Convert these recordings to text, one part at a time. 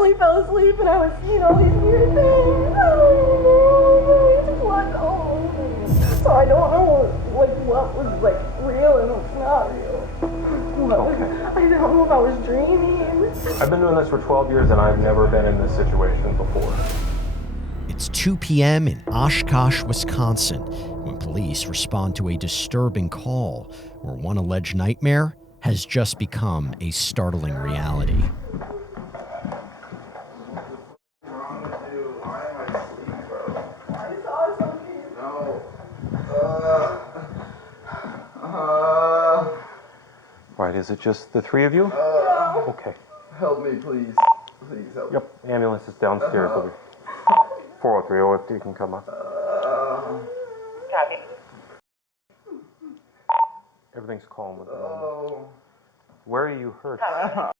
finally fell asleep and I was seeing all these weird things. I don't know. It's blood all over me. So I don't know what was like real and what's not real. I don't know if I was dreaming. I've been doing this for 12 years and I've never been in this situation before. It's 2 p.m. in Oshkosh, Wisconsin, when police respond to a disturbing call where one alleged nightmare has just become a startling reality. Right, is it just the three of you? Okay. Help me, please. Please help me. Yep, ambulance is downstairs. 4030, if you can come up. Copy. Everything's calm at the moment. Where are you hurt? I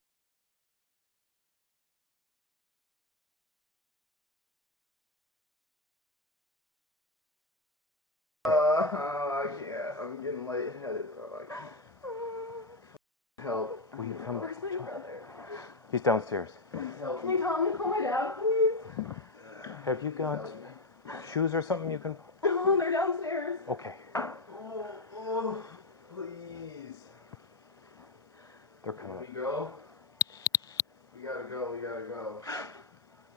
can't. I'm getting lightheaded, bro. I can't. Help. Will you come? Where's my brother? He's downstairs. Can you tell him to call my dad, please? Have you got shoes or something you can? Oh, they're downstairs. Okay. Oh, please. They're coming up. Can we go? We gotta go.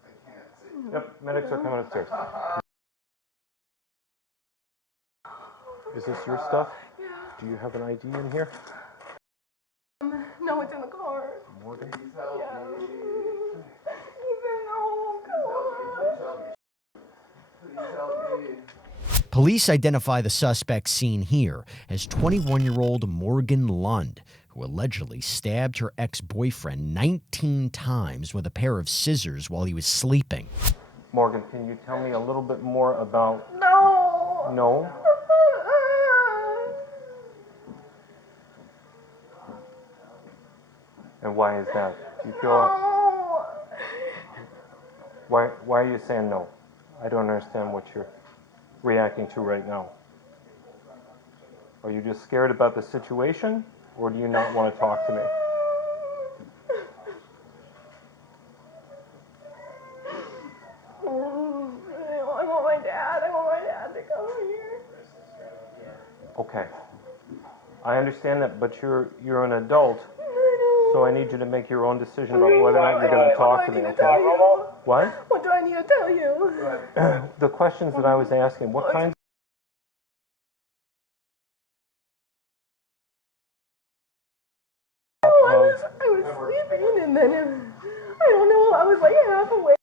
I can't see. Yep, medics are coming upstairs. Is this your stuff? Yeah. Do you have an ID in here? No, it's in the car. Morgan? Please help me. Even though, Please help me. Police identify the suspect seen here as 21-year-old Morgan Lund, who allegedly stabbed her ex-boyfriend 19 times with a pair of scissors while he was sleeping. Morgan, can you tell me a little bit more about... No. No? And why is that? Do you feel... No. Why are you saying no? I don't understand what you're reacting to right now. Are you just scared about the situation, or do you not want to talk to me? I want my dad. I want my dad to come here. Okay. I understand that, but you're an adult, so I need you to make your own decision about whether or not you're going to talk to me, okay? What? What do I need to tell you? The questions that I was asking, what kinds... I was sleeping, and then I don't know, I was like half awake.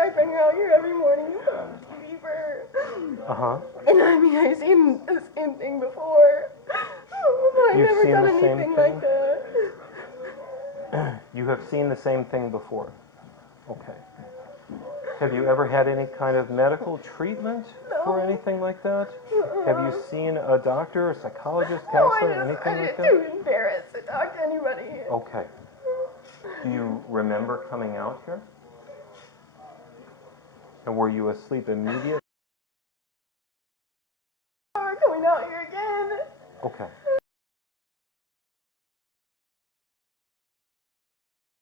I've been out here every morning on TV for... And I mean, I've seen the same thing before. But I've never done anything like that. You have seen the same thing before? Okay. Have you ever had any kind of medical treatment for anything like that? Have you seen a doctor, a psychologist, counselor, anything like that? I didn't too embarrassed to talk to anybody. Okay. Do you remember coming out here? And were you asleep immediately? We're coming out here again. Okay.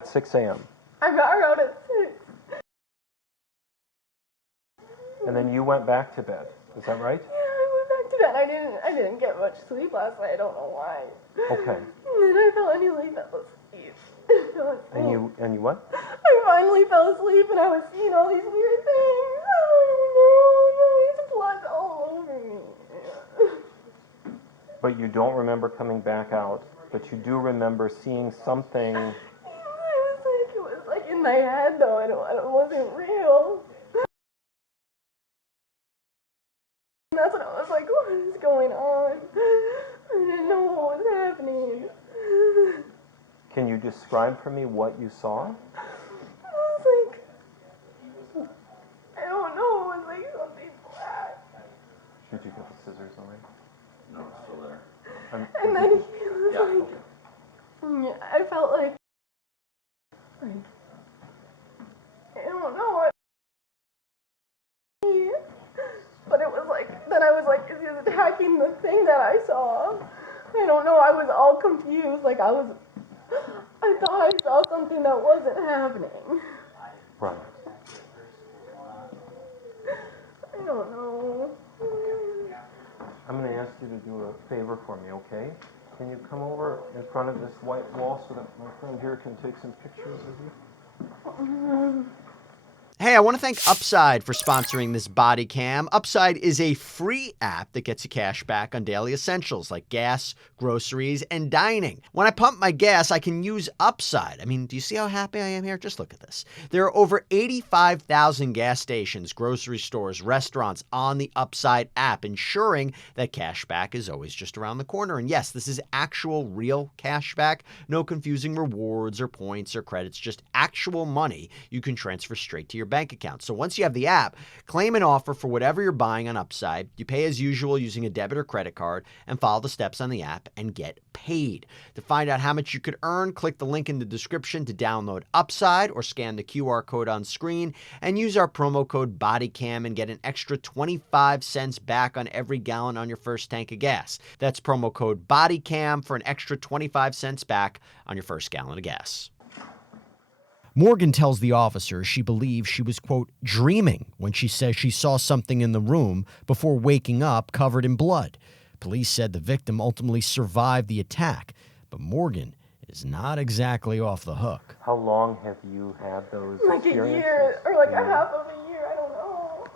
6 a.m. I got her out at 6. And then you went back to bed. Is that right? Yeah, I went back to bed. I didn't get much sleep last night. I don't know why. Okay. And then I finally fell asleep. And you what? I finally fell asleep and I was seeing all these weird things. I don't know. There's blood all over me. But you don't remember coming back out, but you do remember seeing something. It was like in my head though. It wasn't real. And that's when I was like, what is going on? I didn't know what was happening. Can you describe for me what you saw? It was like, I don't know, it was like something black. Did you get the scissors already? No, it's still there. And then he was like, I felt like, I don't know. But it was like, then I was like, is he attacking the thing that I saw? I don't know, I was all confused, like I was I thought I saw something that wasn't happening. Right. I don't know. I'm going to ask you to do a favor for me, okay? Can you come over in front of this white wall so that my friend here can take some pictures of you? Hey, I want to thank Upside for sponsoring this body cam. Upside is a free app that gets you cash back on daily essentials like gas, groceries, and dining. When I pump my gas, I can use Upside. I mean, do you see how happy I am here? Just look at this. There are over 85,000 gas stations, grocery stores, restaurants on the Upside app, ensuring that cash back is always just around the corner. And yes, this is actual real cash back. No confusing rewards or points or credits, just actual money you can transfer straight to your bank account. So once you have the app, claim an offer for whatever you're buying on Upside. You pay as usual using a debit or credit card and follow the steps on the app and get paid. To find out how much you could earn, click the link in the description to download Upside or scan the QR code on screen and use our promo code BODYCAM and get an extra 25 cents back on every gallon on your first tank of gas. That's promo code BODYCAM for an extra 25 cents back on your first gallon of gas. Morgan tells the officer she believes she was, quote, dreaming when she says she saw something in the room before waking up covered in blood. Police said the victim ultimately survived the attack, but Morgan is not exactly off the hook. How long have you had those Like a experiences? year, or like a half of a year, I don't know.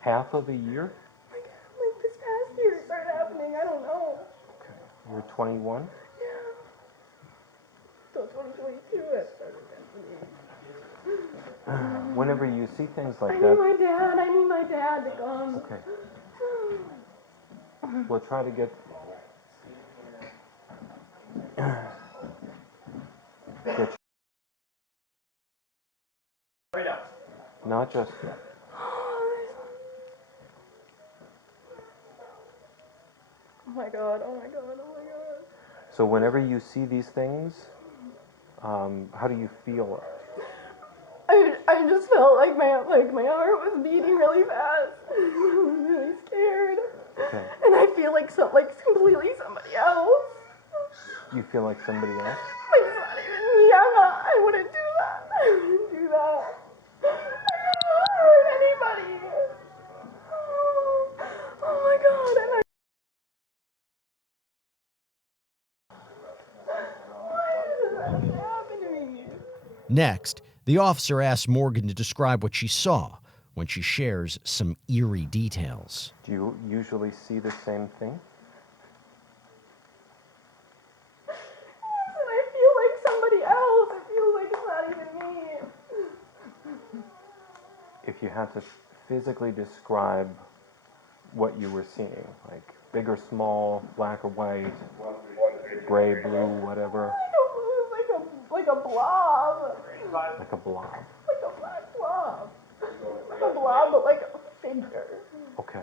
Half of a year? Like this past year it started happening, I don't know. Okay. You're 21? Yeah. So 2022 it started happening. Whenever you see things like I that, need my dad to come. okay. We'll try to get you. Not just yet. Oh my god, oh my god, oh my god. So whenever you see these things, how do you feel? I just felt like my heart was beating really fast. I was really scared. Okay. And I feel like completely somebody else. You feel like somebody else? Like it's not even me. I wouldn't do that. I wouldn't do that. I don't hurt anybody. Oh my god. And why does that happen to me? Next, the officer asks Morgan to describe what she saw when she shares some eerie details. Do you usually see the same thing? And I feel like somebody else. I feel like it's not even me. If you had to physically describe what you were seeing, like big or small, black or white, gray, blue, whatever. Like a blob. Like a blob. Like a black blob. Like a blob, but like a figure. Okay.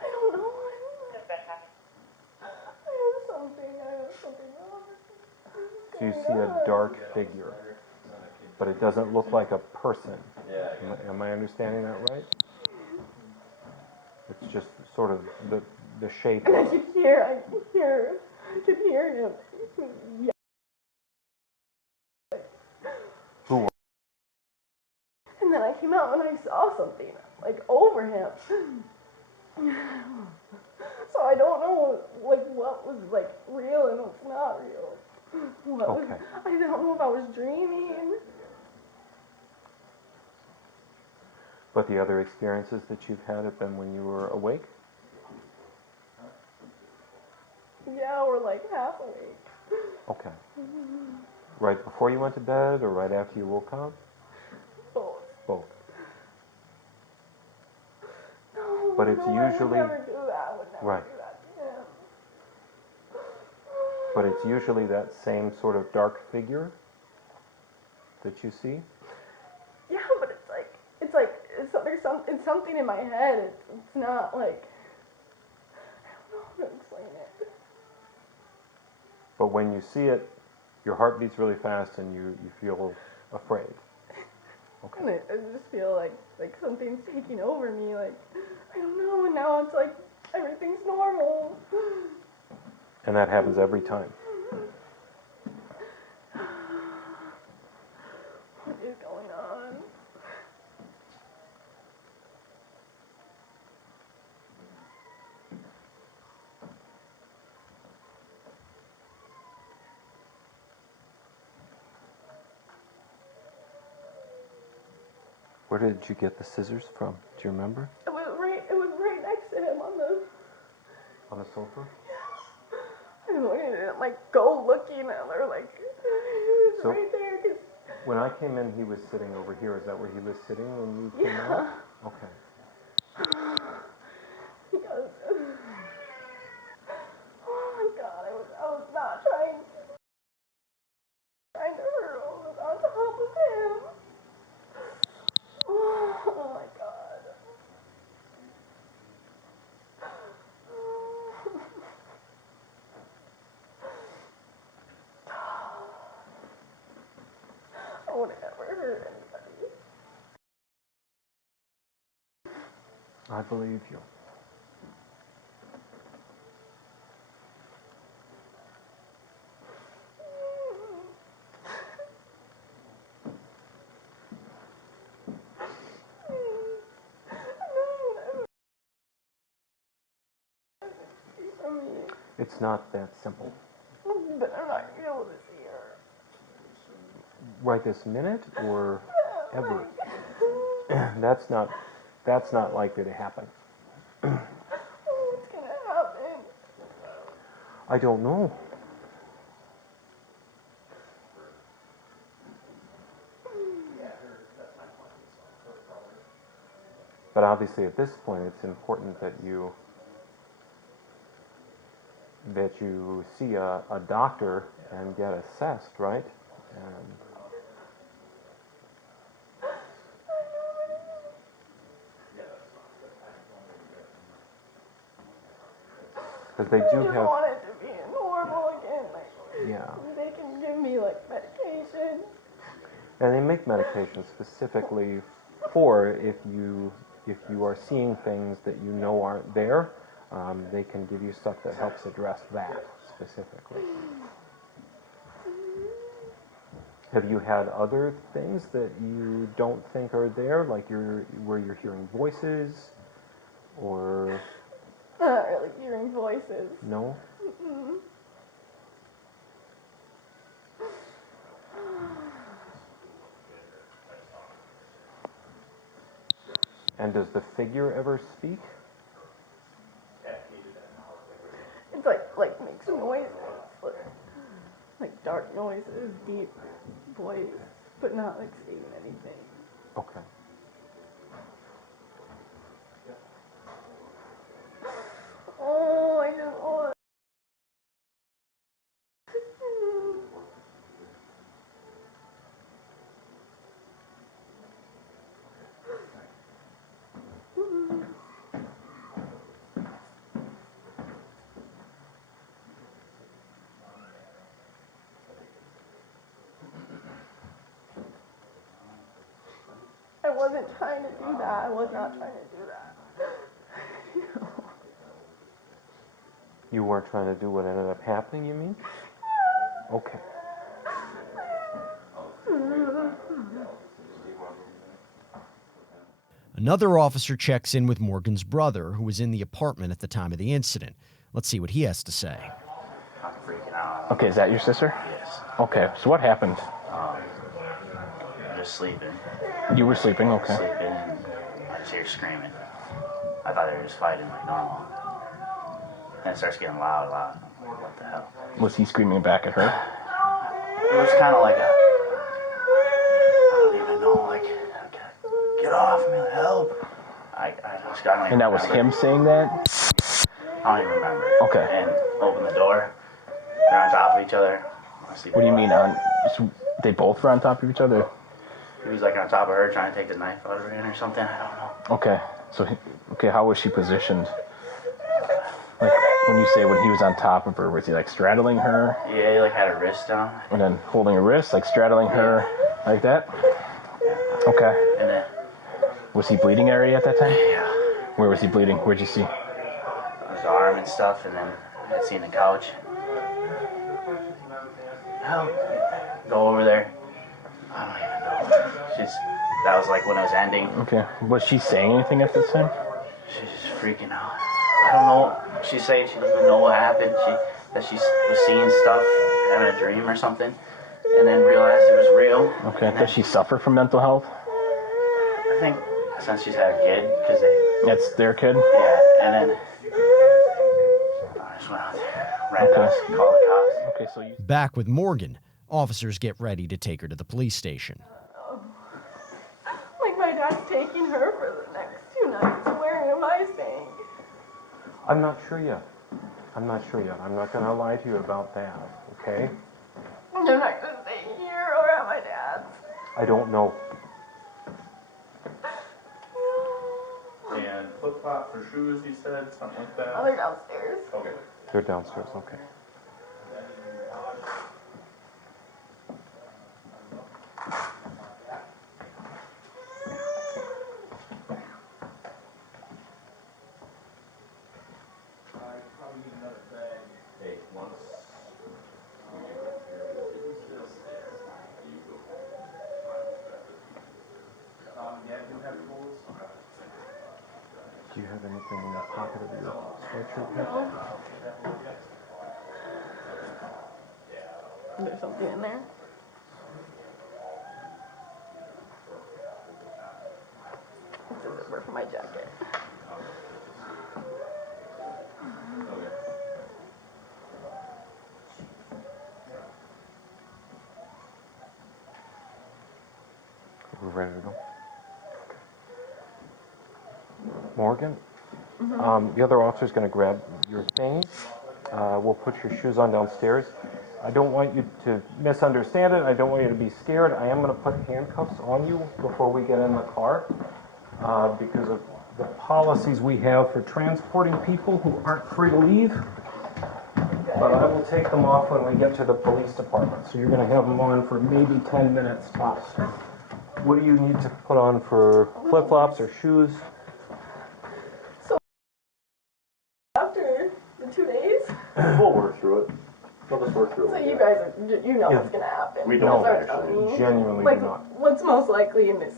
I don't know. I have something wrong. So you see a dark figure, but it doesn't look like a person. Am I understanding that right? It's just sort of the shape. And I could hear him. Yeah. Who? And then I came out and I saw something, like, over him. So I don't know, like, what was, like, real and what's not real. Okay. I don't know if I was dreaming. But the other experiences that you've had have been when you were awake? Yeah, or like half awake. Okay. Right before you went to bed or right after you woke up? Both. Both. No, But it's no, usually... I would never do that. I would never Right. do that to him. But it's usually that same sort of dark figure that you see? Yeah, but it's something in my head. It's not like, I don't know how to explain it. But when you see it, your heart beats really fast and you feel afraid. And I just feel like something's taking over me. Like, I don't know. And now it's like, everything's normal. And that happens every time. What is going on? Where did you get the scissors from? Do you remember? It was right next to him on the. On the sofa? I didn't like go looking at her like it was So- right there. 'Cause When I came in, he was sitting over here. Is that where he was sitting when you came yeah. out? Okay. Because, oh my God, I was not trying to hurt him. I was on top of him. Oh my God. I would never hurt anybody. I believe you. I mean, It's not that simple. but I'm not able to see her. Right this minute or ever? That's not likely to happen. What's gonna happen? I don't know. But obviously at this point it's important that you see a doctor and get assessed, right? Because they do I just have, want it to be normal again. Like, yeah, they can give me like medication. and they make medications specifically for if you are seeing things that you know aren't there. They can give you stuff that helps address that specifically. Have you had other things that you don't think are there, like where you're hearing voices, or Not really hearing voices. no? And does the figure ever speak? It's like makes noises, like dark noises, deep voice, but not like saying anything. Okay. Oh, I just want. I wasn't trying to do that. I was not trying to do that. You weren't trying to do what ended up happening, you mean? Okay. Another officer checks in with Morgan's brother, who was in the apartment at the time of the incident. Let's see what he has to say. I'm freaking out. Okay, is that your sister? Yes. Okay, so what happened? Just sleeping. You were sleeping, okay. Sleeping, and I just hear screaming. I thought they were just fighting like normal. Then it starts getting loud. I'm like, what the hell? Was he screaming back at her? It was kind of like I don't even know, like, get off me, help. I just got me. And that was him saying that? I don't even remember. Okay. And open the door. They're on top of each other. What do you mean so they both were on top of each other? He was like on top of her trying to take the knife out of her hand or something. I don't know. Okay, so, how was she positioned? Like, when you say when he was on top of her, was he like straddling her? Yeah, he like had her wrist down. And then holding her wrist, like straddling her like that? Okay. And then, Was he bleeding area at that time? yeah. Where was he bleeding? Where'd you see? On his arm and stuff, and then I'd seen the couch. Help! Go over there. I don't even know. That was like when it was ending. Okay. Was she saying anything at this time? She's just freaking out. I don't know. She's saying she doesn't even know what happened. That she was seeing stuff, having a dream or something, and then realized it was real. Okay. Does she suffer from mental health? I think since she's had a kid, because That's their kid? Yeah, and then I just went out there, ran us, called the cops. Okay, so you... Back with Morgan, officers get ready to take her to the police station. Like my dad's taking her for the next 2 nights. Where am I staying? I'm not sure yet. I'm not going to lie to you about that, okay? I'm not going to stay here or at my dad's. I don't know. And flip-flops or shoes, you said? Something like that? Oh, they're downstairs. Okay. They're downstairs, okay. Do you have anything in the pocket of your sweatshirt? No. There's something in there. It's a zipper for my jacket. We're ready to go. Morgan, the other officer's going to grab your things. We'll put your shoes on downstairs. I don't want you to misunderstand it. I don't want you to be scared. I am going to put handcuffs on you before we get in the car because of the policies we have for transporting people who aren't free to leave. But I will take them off when we get to the police department. So you're going to have them on for maybe 10 minutes tops. What do you need to put on for flip-flops or shoes? After the 2 days? We'll work through it. We'll just work through So it. you guys are, you know Yeah. what's gonna happen. We You don't guys are actually. telling me. Genuinely Like, do not. what's most likely in this?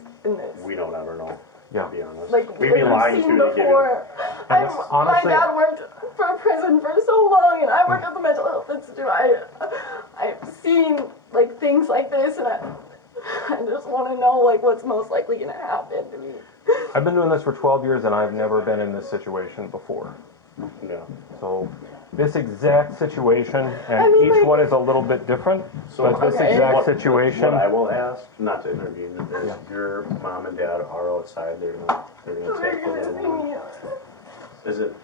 We don't ever know, Yeah. to be honest. Like, We've been lying to seen you to give you... before. And My honestly- dad worked for a prison for so long, and I worked at the mental health institute. I've seen like things like this, and I just want to know like what's most likely gonna happen to me. I've been doing this for 12 years and I've never been in this situation before. Yeah. So this exact situation, and I mean, each like- one is a little bit different, So but this Okay. exact What situation, I will ask, not to intervene, is Yeah. your mom and dad are outside. They're gonna They're take the gonna little see one. me. Is it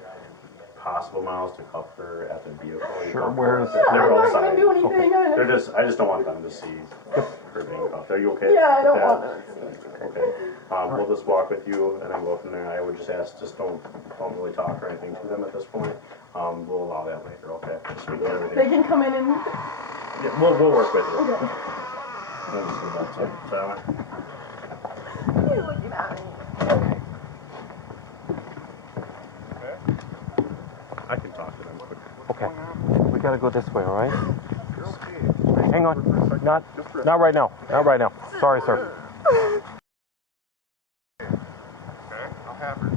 possible, Miles, to cuff her at the vehicle? sure, where's, Yeah, They're I'm not outside. gonna do anything. I just don't want them to see her being cuffed. Are you okay? Yeah, I with don't that? want them to see me. Okay. We'll just walk with you and then go from there. I would just ask, just don't really talk or anything to them at this point. We'll allow that later, okay? Just we get everything. They can come in and. Yeah, we'll work with you. Okay. We'll just do that, so, Tyler. He's looking at me. I can talk to them quick. okay, we gotta go this way, all right? Hang on, not right now, not right now. Sorry, sir. I'll have her.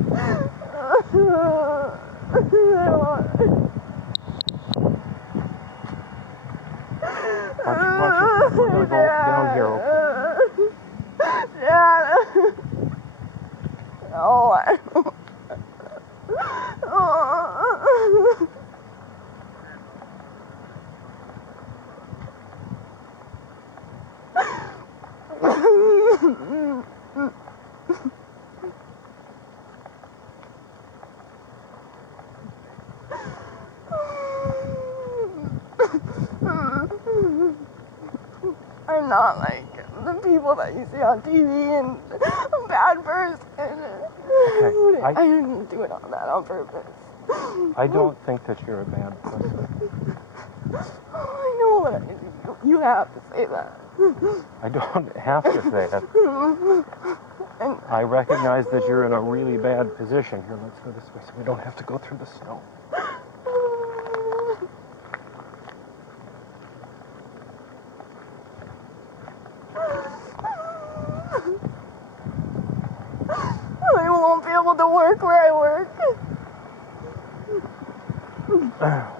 Watch yourself, we're gonna go down here, okay? Dad. Oh, I'm not like the people that you see on TV and a bad person. Okay, I didn't do it on that on purpose. I don't think that you're a bad person. I know that you have to say that. I don't have to say that. I recognize that you're in a really bad position. Here, let's go this way so we don't have to go through the snow. able to work where I work.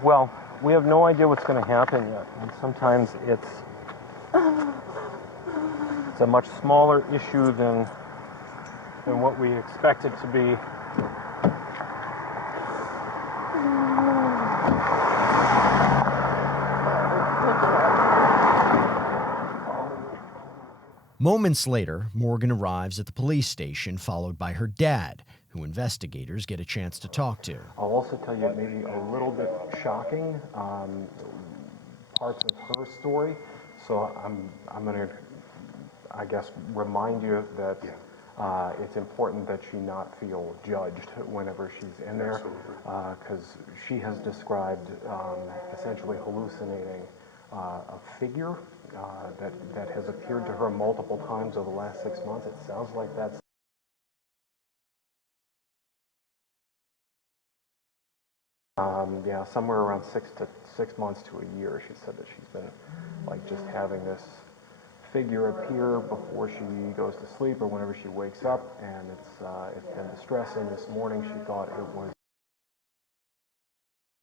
Well, we have no idea what's going to happen yet, and sometimes it's a much smaller issue than what we expect it to be. Moments later, Morgan arrives at the police station, followed by her dad, who investigators get a chance to talk to. I'll also tell you maybe a little bit shocking parts of her story. So I'm going to, I guess, remind you that it's important that she not feel judged whenever she's in there, because she has described essentially hallucinating a figure that has appeared to her multiple times over the last 6 months. It sounds like that's somewhere around 6 months to a year. She said that she's been like just having this figure appear before she goes to sleep or whenever she wakes up, and it's been distressing. This morning she thought it was,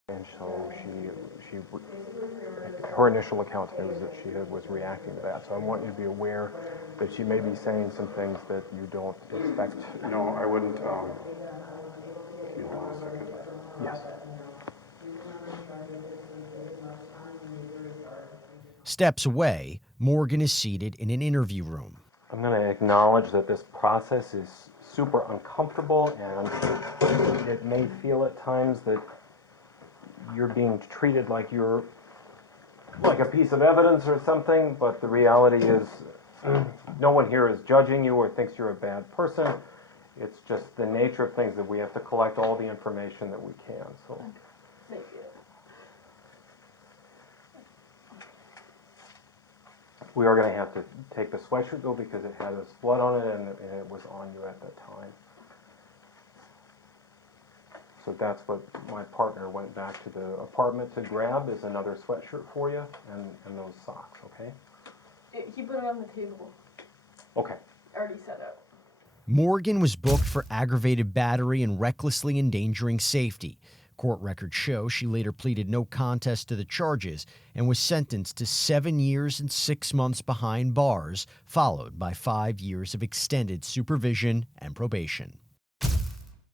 and so her initial account to me was that she was reacting to that. So I want you to be aware that she may be saying some things that you don't expect. No, I wouldn't. Give me 1 second. Yes. Steps away, Morgan is seated in an interview room. I'm going to acknowledge that this process is super uncomfortable, and it may feel at times that you're being treated like you're like a piece of evidence or something, but the reality is no one here is judging you or thinks you're a bad person. It's just the nature of things that we have to collect all the information that we can. So. Thank you. We are going to have to take the sweatshirt though because it had this blood on it and it was on you at the time. So that's what my partner went back to the apartment to grab, is another sweatshirt for you and those socks, okay? He put it on the table. Okay. Already set up. Morgan was booked for aggravated battery and recklessly endangering safety. Court records show she later pleaded no contest to the charges and was sentenced to 7 years and 6 months behind bars, followed by 5 years of extended supervision and probation.